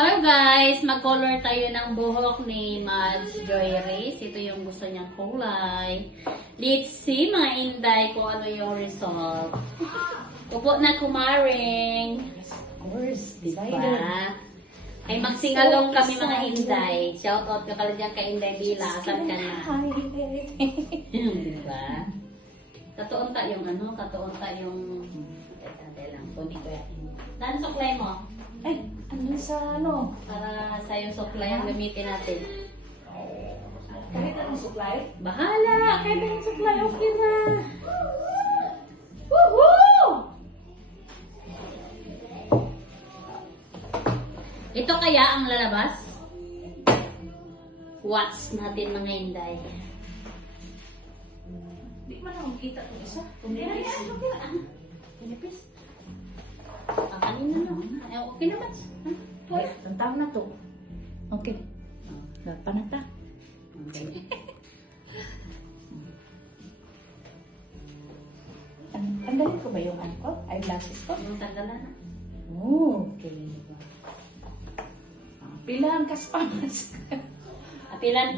Hello guys! Mag-color tayo ng buhok ni Mads Joy Reyes. Ito yung gusto niyang kulay. Let's see mga inday kung ano yung result. Upo na kumaring. Of course, Diba? diba? Ay magsingalong kami mga inday. Shoutout ka pala dyan kay Inday Bila. Asan ka na? Diba? Katuon ta yung ano? Katuon ta yung... Teka lang. Kunin ko yan. Dan suklay mo. Ay, ano sa ano? Para sa yung suklay ang gamitin natin. Kahit anong supply? Bahala! Kaya ba yung suklay? Okay na! Woohoo! Ito kaya ang lalabas? Watch natin mga inday. Di man ako kita itong isa. Pinipis. Kanina no. Okay naman. Ay, ang tao na to. Okay. Dapat na ta. Okay. Tanggalin ko ba yung ano ko? Eyeglasses ko? Yung tanggalan na. Okay. Pilahan kaspamas. Apilon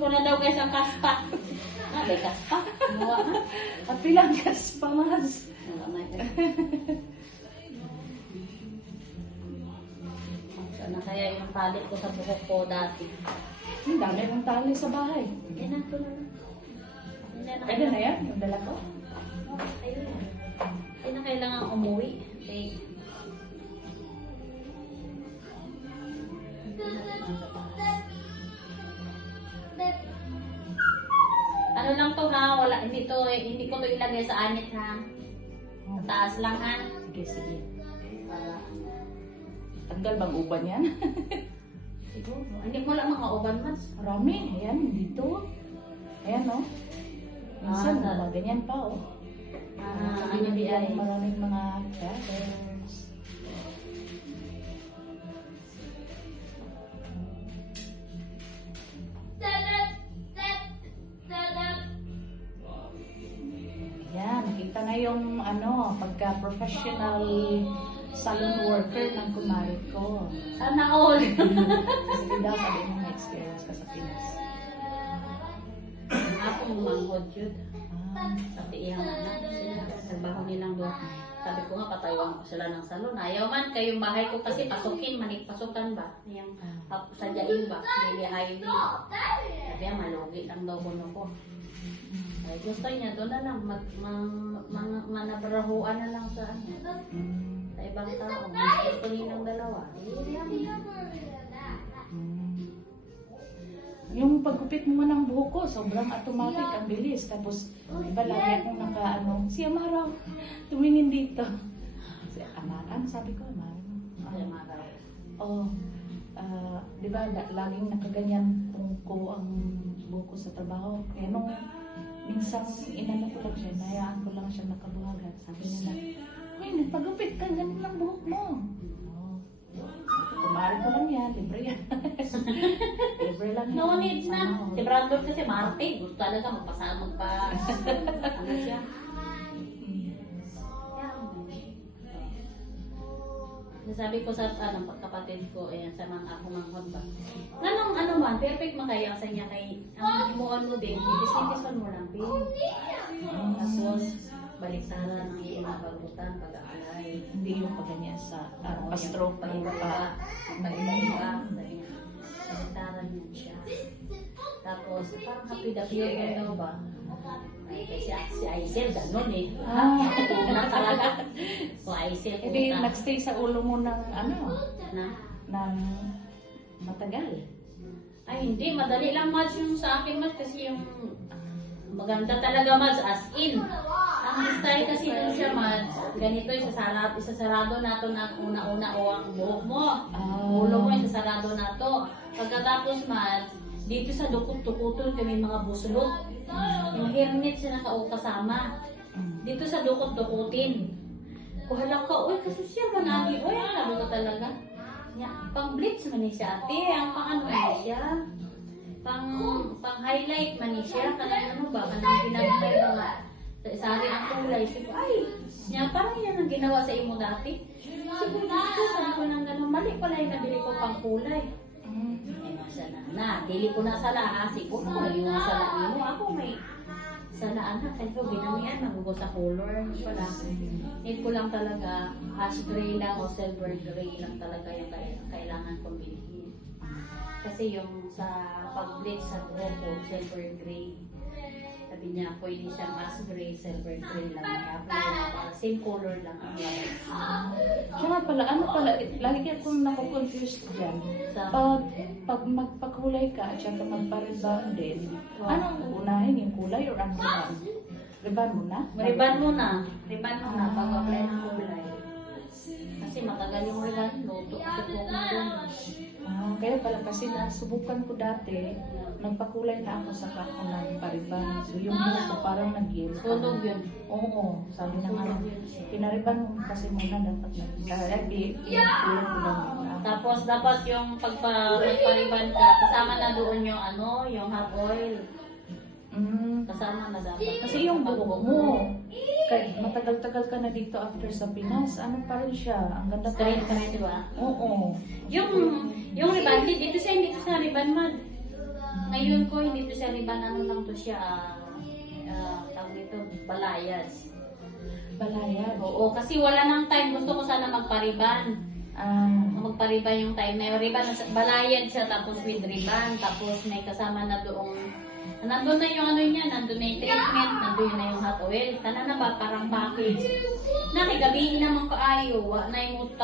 ko na daw guys ang kaspa. May kaspa. Mawa na. Pilahan kaspamas. Sana kaya yung palit ko sa buhok ko dati. Ang dami mong tali sa bahay. Hindi na ito na. Pwede na yan, yung dala ko. Hindi na kailangan umuwi. Okay. Ano lang to ha? Wala, hindi ko to ilagay sa anit ha. Taas lang ha. Sige, sige. Para Tanggal bang uban yan? siguro. Hindi mo lang mga uban mas. Marami. Ayan, dito. Ayan, no? Minsan, Ah, ganyan pa, oh. Ano di ay? Maraming mga feathers. Ayan, nakita na yung ano, pagka-professional salon worker ng kumari ko. Sana all. Kasi daw sabi mo may experience ka sa Pinas. Akong manghod yun. Ah, Pati iyang anak. Sila nagbaho nilang doon. Sabi ko nga, patayuan ko sila ng salon. Ayaw man, kayong bahay ko kasi pasukin, manipasukan ba? Yung sadyain ba? Nilihayo din. Sabi nga, malugi lang daw kuno ko. Ay, gusto niya, doon na lang, manabrahuan na lang sa ano. Sa ibang tao. Gusto nilang dalawa. Yung pagkupit mo ng buhok ko, sobrang automatic, ang bilis. Tapos, iba lagi akong si Amara, tumingin dito. Si Amara, sabi ko, Amara. Ay, maraw. Oh, di ba, laging nakaganyan ko ang buhok ko sa trabaho. Kaya nung minsan, inano ko lang siya, nayaan ko lang siya nakabuhagan. Sabi nila, "Uy, nagpagupit ka, ganun ang buhok mo." Kumari ko lang yan, libre yan. Libre lang yan. No needs na. Ano, Si Brandon kasi Marte. Gusto talaga magpasamag pa. Ano siya? Sabi ko sa kapatid ko, ayan, sa mga ako manghod ba. Ganong ano man, perfect makaya sa niya kay ang himuon mo din, ipisin mo lang din. Tapos, baliktara ng iyong nabagutan, pag-aalay. Hindi yung paganyan sa pa-stroke pa Pag-iba, pag-iba, baliktaran niya siya. Tapos, parang happy-dappy yun daw ba? Ay, kasi si Aisel, gano'n eh. Una talaga. So, Aisel, Hindi puta. nagstay sa ulo mo ng Na? ng matagal. Ay, hindi. Madali lang match yung sa akin match kasi yung maganda talaga match as in. Ang style kasi nun siya match, ganito yung isasarado nato na una-una o ang buhok mo. Ulo mo isasarado nato. Pagkatapos match, dito sa dukot-dukuton kami mga buslot. Yung hairnet siya kasama. Dito sa dukot-dukutin. Kuhalak ka, uy, kasusyal ka na, uy, sabi ko talaga. Pang bleach man ni siya, ate, ang pang ano man siya. Pang highlight man ni siya, kanang ano ba, kanang pinag-highlight mga sari ang kulay. Sabi ko, ay, parang yan ang ginawa sa imo dati. Siguro dito, sabi ko nang gano'n, mali pala yung nabili ko pang kulay. Eh, masala na. Dili ko na sala. Siguro yung sala mo. Ako may salaan na. Kaya ko binamihan. Magugo sa color. Wala. Need ko lang talaga ash gray lang o silver gray lang talaga yung kailangan kong bilhin. Kasi yung sa pag-bleach sa buhok ko, silver gray. Sabi niya, pwede siyang ash gray, silver gray lang. Kaya para same color lang ang lahat. Kaya pala, ano pala, lagi akong nakukonfuse dyan. Pag magpakulay ka at saka magpa-ribbon din, anong uunahin yung kulay or ang ribbon? Ribbon muna? Ribbon muna. Ribbon muna bago apply ng kulay. Kasi matagal yung ribbon, luto kasi po Kaya pala kasi nasubukan ko dati, nagpakulay na ako sa ako ng pariban. So yung buhok ko parang nag-yelo. Sunog yun. Oo, sabi ng ano, pinariban mo kasi muna dapat nag-kulay ko lang muna. Tapos dapat yung magpariban ka, kasama na doon yung ano, yung hot oil. Kasama na dapat. Kasi yung buhok mo, kahit matagal-tagal ka na dito after sa Pinas, ano pa rin siya, ang ganda pa rin. Straight ka rin, di ba? Oo. Yung ribbon, dito sa ribbon mad. Ngayon ko, hindi to siya ribbon, ano lang to siya, tawag dito, balayas. Balayad. Oo, kasi wala nang time, gusto ko sana magpariban. Magpariban yung time na yung ribbon, balayad siya, tapos with ribbon, tapos may kasama na doong nandun na yung ano niya, nandun na yung treatment, nandun na yung hot oil. Kana na ba, parang package. Nakigabihin naman kaayo, wala na yung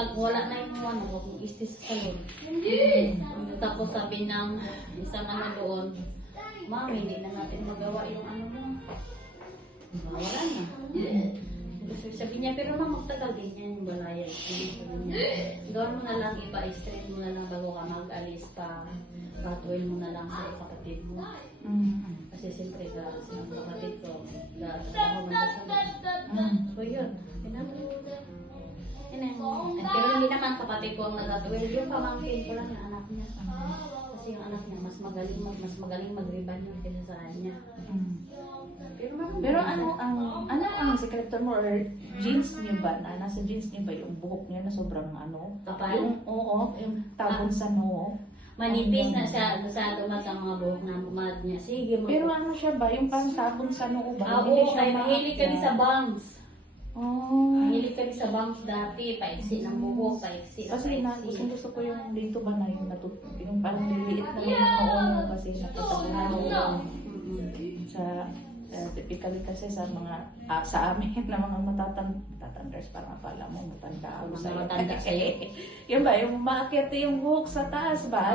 ano, huwag mong istis ka yun. Tapos sabi ng isang ano doon, Mami, hindi na natin magawa yung ano mo. Wala na. Sabi niya, pero magtagal din yan yung balayad. Sabi niya, gawin mo na lang, ipa-strain mo na lang bago ka mag-alis pa. Batuin mo na lang sa kapatid mo. Kasi siyempre sa kapatid ko, ako man sa So yun, pero hindi naman kapatid ko ang nagatuwil. Yung pamangkin ko lang yung anak niya. Kasi yung anak niya, mas magaling mag-riban yun kaysa sa kanya. Pero ano ang sekreto mo or jeans niyo ba? Nasa jeans niyo ba yung buhok niya na sobrang ano? Kapal? Yung tabon sa noo. Manipis na siya, masyado mas ang mga buhok na bumad niya. Sige mo. Pero ano siya ba? Yung parang tabon sa noo ba? Oo, kaya mahilig kami sa bangs. Oh. Mahilig kami sa bangs dati, paiksi ng buhok, paiksi na Kasi gusto ko yung dito ba na yung parang liliit na yung noo mo kasi nakasabunan mo sa typically kasi sa mga sa amin na mga matatanders parang akala mo matanda ako Mga matanda sa'yo. Yun ba, yung maakyat yung buhok sa taas ba?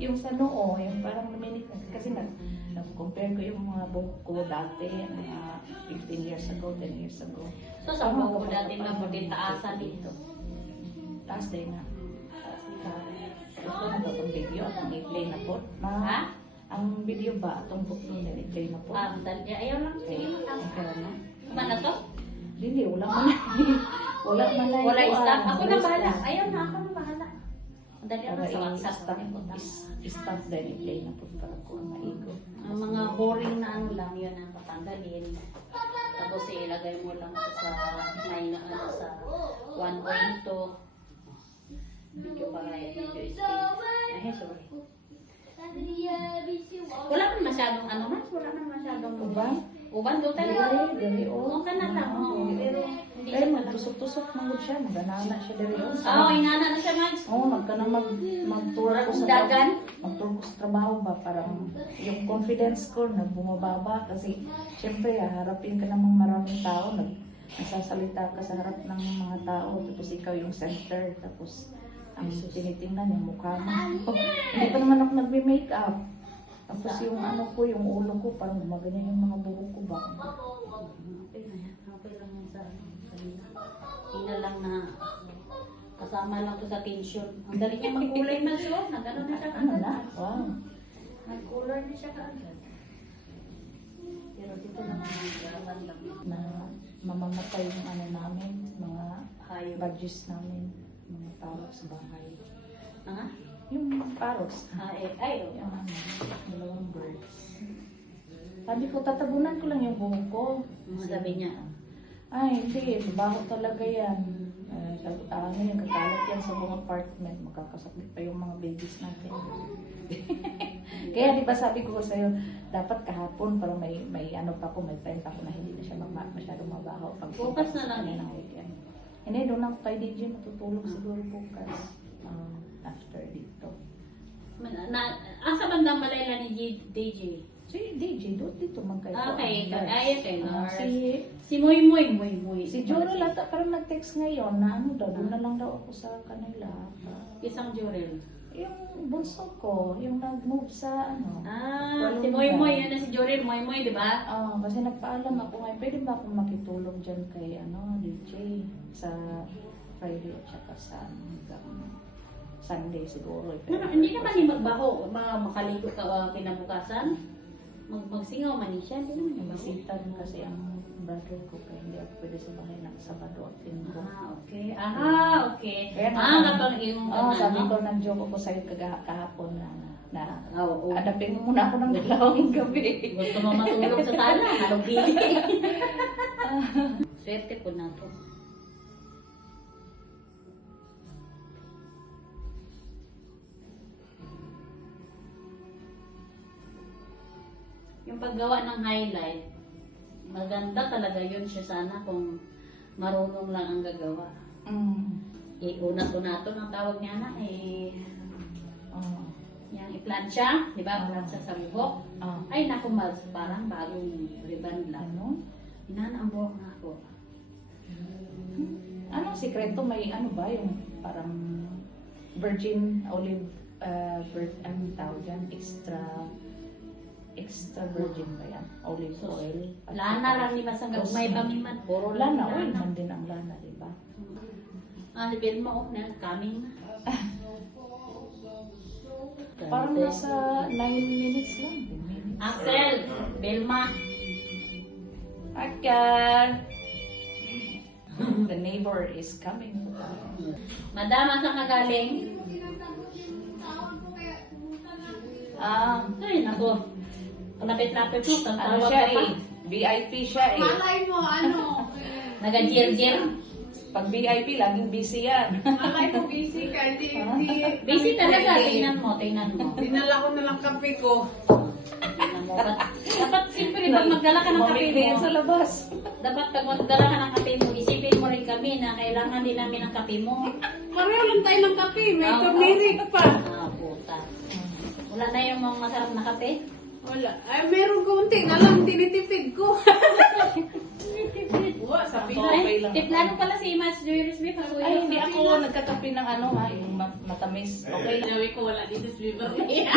Yung sa noo, yung parang luminik kasi nag-compare ko yung mga buhok ko dati, mga 15 years ago, 10 years ago. So sa buhok ko dati mabuti taasan dito. Taas din na. Gusto na ba itong video at ang i-play na po? Ha? Ang video ba itong book nung i-play na po? Ayaw lang. Sige mo tama. Okay na. Kumana to? Hindi, wala man. Wala man na Wala ito, stop. Ako na wala bahala. stop. Ayaw na, ako na bahala. Dali ako Para sa WhatsApp. i-stop din i-play na po para ko ang maigo. Ang mga boring na ano lang, yun ang patanggalin. Tapos ilagay mo lang sa sa 1.2. Medyo para medyo speed. Ay, sorry. Wala man masyadong ano man, wala man masyadong Uban? Uban do talaga. Dari Oo, ka na lang. Pero hindi Kaya siya magtusok-tusok mangod siya, magana siya dari o. Oo, ingana na siya, Mads. Oo, magkana mag-tour ko sa Dagan. mag-tour ko sa trabaho ba para yung confidence ko na bumababa kasi syempre harapin ka namang maraming tao, nagsasalita ka sa harap ng mga tao tapos ikaw yung center tapos ang tinitingnan yung mukha mo. Hindi pa naman ako nagme-makeup. Tapos yung ano ko, yung ulo ko, parang gumaganyan yung mga buhok ko ba. Okay lang yan sa kanina. Ina lang na kasama lang to sa tension. Ang dali niya magkulay na siya. Nagano na siya Ano kaagad. na? Wow. Nag-color na siya kaagad. Pero dito lang ang lang. Na mamamatay yung ano namin, mga Hayop. badges namin, mga tao sa bahay. Nga? Yung paros. Ay, oh. Yung ano, dalawang birds. Sabi ko, tatabunan ko lang yung buhok ko. Sabi niya. Ay, hindi. Babaho talaga yan. Ngayon, kakalat yan sa buong apartment. Magkakasakit pa yung mga babies natin. Kaya di ba sabi ko sa'yo, dapat kahapon para may ano pa ko, may time pa ko na hindi na siya masyadong mabaho. Pag Bukas na lang ng weekend. Hindi, doon ako kay DJ matutulog siguro bukas. After dito. Asa bandang Malayla ni DJ? Si DJ, doon dito man kayo. Okay, si Moy. Si Jorel ata parang nag-text ngayon na ano daw, doon na lang daw ako sa kanila. Isang Jorel. Yung bunso ko, yung nag-move sa ano. Si Moy, yun na si Jorel, Moy, di ba? Kasi nagpaalam ako ngayon, pwede ba akong makitulog dyan kay DJ sa Friday at saka sa Sunday siguro. Hindi naman yung magbaho, makaligo ka kinabukasan. Magsingaw man siya, hindi naman magbaho. Bisitan kasi ang brother ko kaya hindi ako pwede sa bahay ng Sabado at Linggo. Okay. Kaya Kapag yung sabi ko, nag-joke ako sa'yo kahapon na Oo. adapin mo muna ako ng dalawang gabi. Gusto mo matulog sa sala, halong bili. Swerte po na to. Yung paggawa ng highlight, maganda talaga yun siya sana kung marunong lang ang gagawa. Unat-unato ng tawag niya na yung i-plancha, di ba? Plancha sa buhok. Ay, naku, parang bagong ribbon lang. Inana ang buhok na ako. Anong sikreto? May ano ba yung parang virgin olive, anong tawag yan? Extra virgin ba yan? Olive oil? Lana lang ni Masangag, may pamiman. Puro lana. Oil man din ang lana, di ba? Sabihin mo, coming na. Parang nasa 9 minutes lang. 10 minutes. Axel, Belma. Akan! The neighbor is coming. Madam, saan ka galing? Ay, naku. Lapit-lapit mo, Ano tawag siya ka pa. VIP siya Malay mo, Naga-jir-jir. Pag VIP, laging busy yan. malay mo busy ka, hindi. Busy talaga, tingnan mo. Dinala ko na lang kape ko. Tingnan mo. Dapat siyempre, pag magdala ka ng kape Mamigay yan mo, sa labas. dapat pag magdala ka ng kape mo, isipin mo rin kami na kailangan din namin ng kape mo. Pareho lang tayo ng kape, may Oo. turmeric pa. Puta. Wala na yung mga masarap na kape? Wala. Ay, meron kaunti na lang, tinitipid ko. Wa, sabi na. Okay lang. Tiplano pala si Mas Joyris Beef. Ay, hindi ako nagkakape ng yung matamis. Okay lang. Sabi ko, wala dito sa Beverly.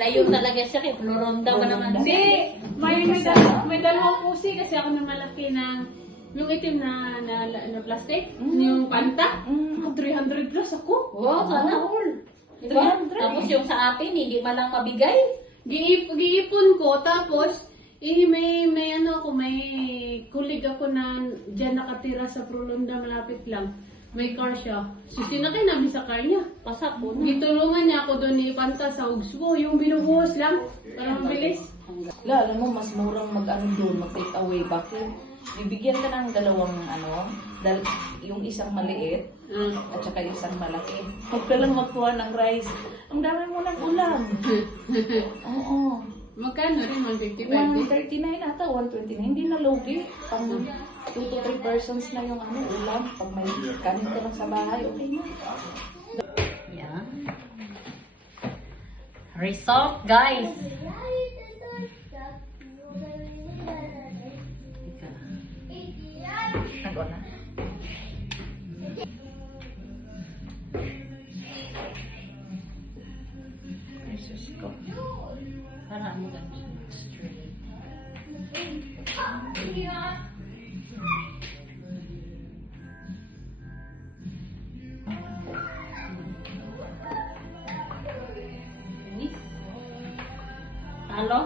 Layo talaga siya kay Floronda ka naman. Hindi, may dalawang pusi kasi ako na malaki ng yung itim na plastic, yung panta. 300 plus ako. Wow, sana all. Diba? Tapos yung sa atin, hindi man lang mabigay. Giipon ko, tapos may ano ako, may kulig ako na dyan nakatira sa Prolonda, malapit lang. May car siya. Sinakay namin sa car niya. Pasak po na. Gitulungan niya ako doon ipanta sa Ugsbo, yung binubuhos lang, para mabilis. Alam mo, mas murang mag-ano doon, mag-take away. Bakit? Bibigyan ka ng dalawang yung isang maliit at saka isang malaki. Huwag ka lang magkuha ng rice. Ang dami mo ng ulam. Oo. Magkano rin? 155? 139 ata, 129. Hindi na logi. Pang 2 to 3 persons na yung ulam. Pag may kanin ka lang sa bahay, okay na. Yan. Result, guys. Nag-on na. Jesus ko. Para mo ganun. Straight. Halo?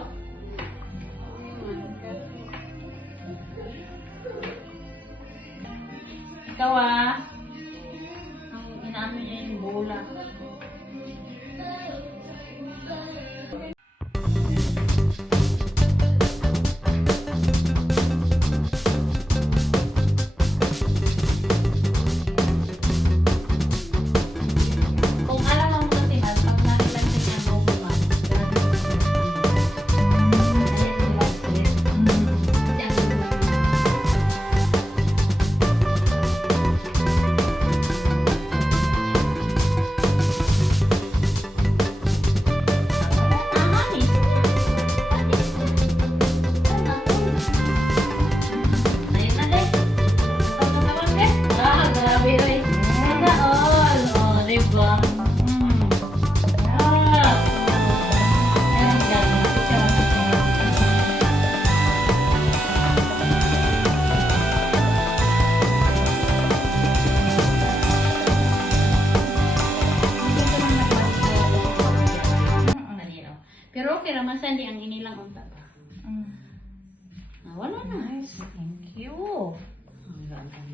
Ikaw ang inaano niya yung bola. man sandi ang inilang unta ba. Mm. Wala na. Nice. Thank you. Ang ganda.